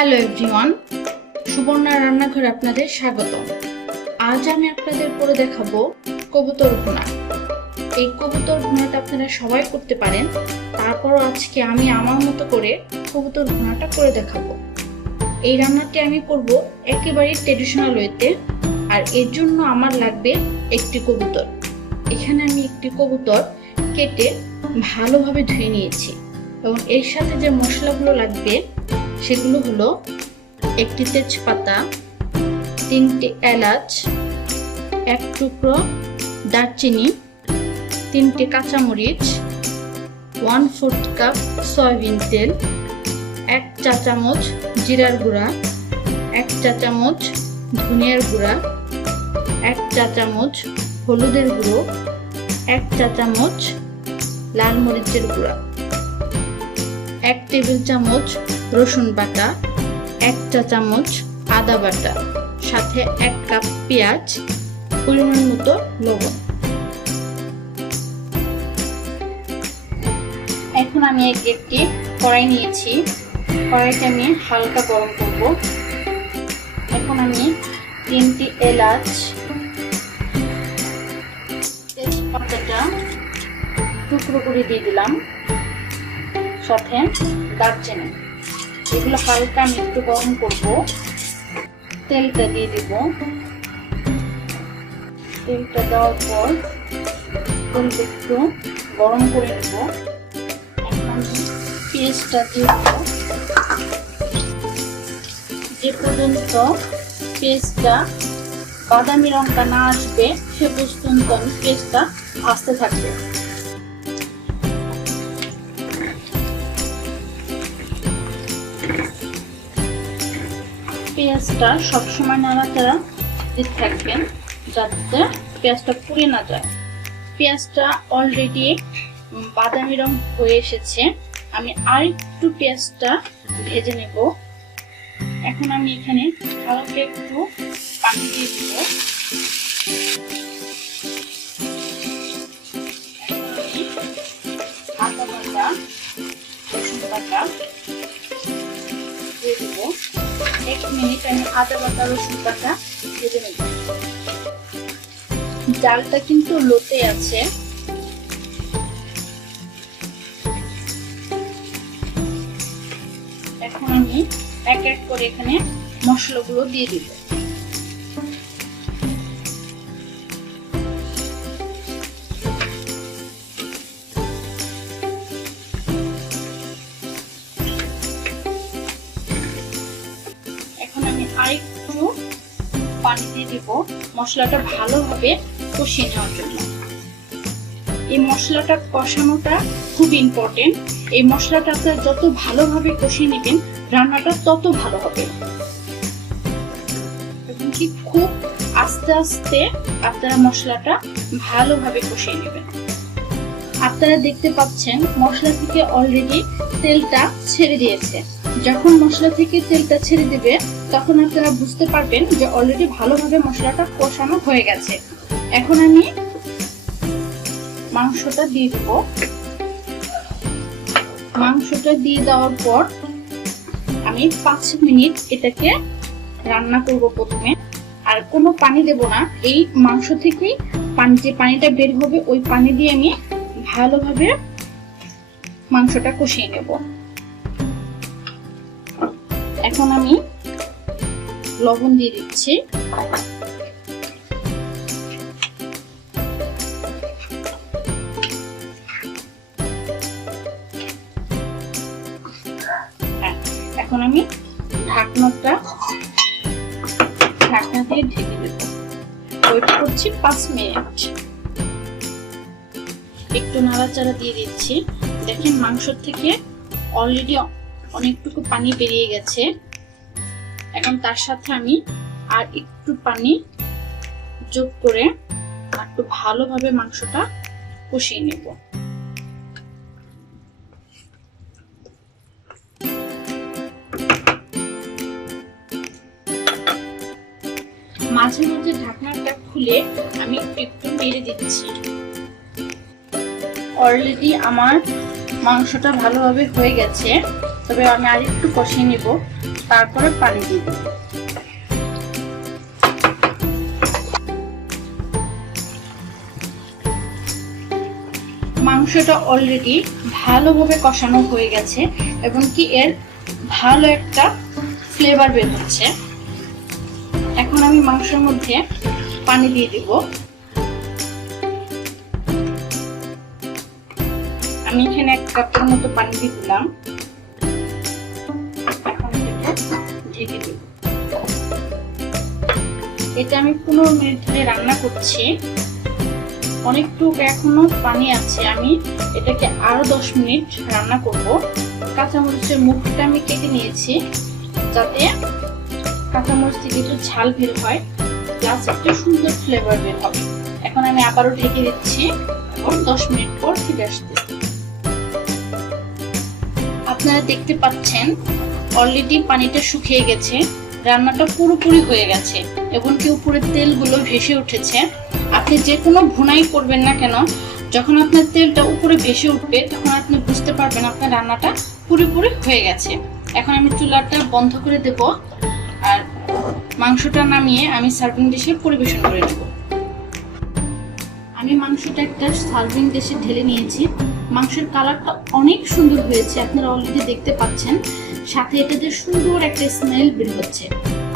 Hello everyone, সুবর্ণার রান্নাঘরে আপনাদের স্বাগতম। আজ আমি আপনাদের করে দেখাবো কবুতর ভুনা। এই কবুতর ভুনাটা আপনারা সবাই করতে পারেন, তারপরও আজকে আমি আমার মতো করে কবুতর ভুনাটা করে দেখাবো। এই রান্নাটি আমি করব একেবারে ট্রেডিশনাল ওয়েতে, আর এর জন্য আমার লাগবে একটি কবুতর। এখানে আমি একটি কবুতর কেটে ভালোভাবে ধুয়ে নিয়েছি এবং এর সাথে যে মশলাগুলো লাগবে সেগুলো হলো একটি তেজপাতা, 3টি এলাচ, 1 টুকরো দারচিনি, 3টি কাঁচামরিচ, 1/4 কাপ সয়াবিন তেল, 1 চা চামচ জিরার গুঁড়া, 1 চা চামচ ধনিয়ার গুঁড়া, 1 চা চামচ হলুদের গুঁড়ো, 1 চা চামচ লাল মরিচের গুঁড়া, 1 টেবিল চামচ রসুন বাটা, 1 চা চামচ আদা বাটা, সাথে 1 কাপ পেঁয়াজ, পরিমাণ মতো লবণ। এখন আমি একটি কড়াই নিয়েছি, কড়াইটা আমি হালকা গরম করব। এখন আমি 3টি এলাচ, তেজপাতাটা টুকরো করে দিয়ে দিলাম, সাথে দারচিনি, এগুলো হালকা আমি একটু গরম করব। তেলটা দিয়ে দিব। তেলটা দেওয়ার পর তেলটা একটু গরম করে নেব। এখন আমি পেঁয়াজটা দিয়ে দেব। যে পর্যন্ত পেঁয়াজটা বাদামি রঙটা না আসবে সে পর্যন্ত আমি পেঁয়াজটা ভাজতে থাকবো। পেঁয়াজটা সবসময় নাড়াচাড়া দিতে থাকবেন যাতে পেঁয়াজটা পুড়ে না যায়। পেঁয়াজটা অলরেডি বাদামি রং হয়ে এসেছে, আমি আরেকটু পেঁয়াজটা ভেজে নেব। এখন আমি এখানে হালকা একটু পানি দিয়ে দিব। আদা বাটা, রসুন বাটা দিয়ে দিব। 1 মিনিট আমি আদা বাটা রসুন বাটা ভেজে নেব। ডালটা কিন্তু লোতে আছে। এখন আমি এক এক করে এখানে মশলাগুলো দিয়ে দিব। এখন আমি আরেকটু পানি দিয়ে দিব মশলাটা ভালোভাবে কষিয়ে নেওয়ার জন্য। এই মশলাটা কষানোটা খুব ইম্পর্টেন্ট। এই মশলাটা আপনারা যত ভালোভাবে কষিয়ে নেবেন রান্নাটা তত ভালো হবে। এবং কি খুব আস্তে আস্তে আপনারা মশলাটা ভালোভাবে কষিয়ে নেবেন। আপনারা দেখতে পাচ্ছেন মশলা থেকে অলরেডি তেলটা ছেড়ে দিয়েছে। যখন মশলা থেকে তেলটা ছেড়ে দিবে তখন আপনারা বুঝতে পারবেন যে অলরেডি ভালোভাবে মশলাটা কষানো হয়ে গেছে। এখন আমি মাংসটা দিয়ে দেব। মাংসটা দিয়ে দেওয়ার পর আমি 5 মিনিট এটাকে রান্না করব প্রথমে। আর কোনো পানি দেব না, এই মাংস থেকেই যে পানিটা বের হবে ওই পানি দিয়ে আমি ভালোভাবে মাংসটা কষিয়ে নেব। এখন আমি লবণ দিয়ে দিচ্ছি। এখন আমি ঢাকনা দিয়ে ঢেকে দেব। ওয়েট করছি 5 মিনিট। একটু নাড়াচাড়া দিয়ে দিচ্ছি। দেখেন মাংস থেকে অলরেডি অনেকটুকু পানি বেরিয়ে গেছে। এখন তার সাথে আমি আর একটু পানি যোগ করে একটু ভালোভাবে মাংসটা কষিয়ে নেব। মাঝে মাঝে ঢাকনাটা খুলে আমি একটু নেড়ে দিচ্ছি। অলরেডি আমার মাংসটা ভালোভাবে হয়ে গেছে, তবে আমি আরেকটু কষিয়ে নেব। তারপরে পানি দিয়ে দেব। মাংসটা অলরেডি ভালোভাবে কষানো হয়ে গেছে এবং কি এর ভালো একটা ফ্লেভার বের হচ্ছে। এখন আমি মাংসের মধ্যে পানি দিয়ে দেব। আমি এখানে 1 কাপের মতো পানি দিয়ে দিলাম। এখন এটা ঢেকে দেব। এটা আমি 15 মিনিট ধরে রান্না করছি। অনেকটুকু এখনো পানি আছে, আমি এটাকে আরো 10 মিনিট রান্না করব। কাঁচামরিচের মুখটা আমি কেটে নিয়েছি যাতে কাঁচামরিচ থেকে একটু ঝাল বের হয়, প্লাস একটা সুন্দর ফ্লেভার বের হবে। এখন আমি আবারও ঢেকে দিচ্ছি এবং 10 মিনিট পর ফিরে আসতেছি। আপনারা দেখতে পাচ্ছেন অলরেডি পানিটা শুকিয়ে গেছে, রান্নাটা পুরোপুরি হয়ে গেছে এবং কি উপরে তেলগুলো ভেসে উঠেছে। আপনি যে কোনো ভুনাই করবেন না কেন, যখন আপনার তেলটা উপরে ভেসে উঠবে তখন আপনি বুঝতে পারবেন আপনার রান্নাটা পুরোপুরি হয়ে গেছে। এখন আমি চুলাটা বন্ধ করে দেব আর মাংসটা নামিয়ে আমি সার্ভিং ডিশে পরিবেশন করে নেব। আমি মাংসটা একটা সার্ভিং ডিশে ঢেলে নিয়েছি। মাংসের কালারটা অনেক সুন্দর হয়েছে, আপনারা অলরেডি দেখতে পাচ্ছেন। সাথে এটাতে সুন্দর একটা স্মেল বের হচ্ছে।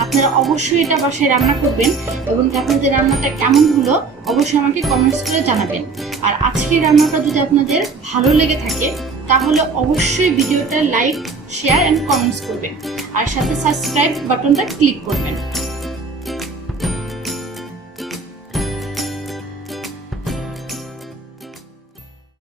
আপনারা অবশ্যই এটা বাসায় রান্না করবেন এবং আপনাদের রান্নাটা কেমন হলো অবশ্যই আমাকে কমেন্টস করে জানাবেন। আর আজকের রান্নাটা যদি আপনাদের ভালো লেগে থাকে তাহলে অবশ্যই ভিডিওটা লাইক, শেয়ার এন্ড কমেন্টস করবেন আর সাথে সাবস্ক্রাইব বাটনটা ক্লিক করবেন।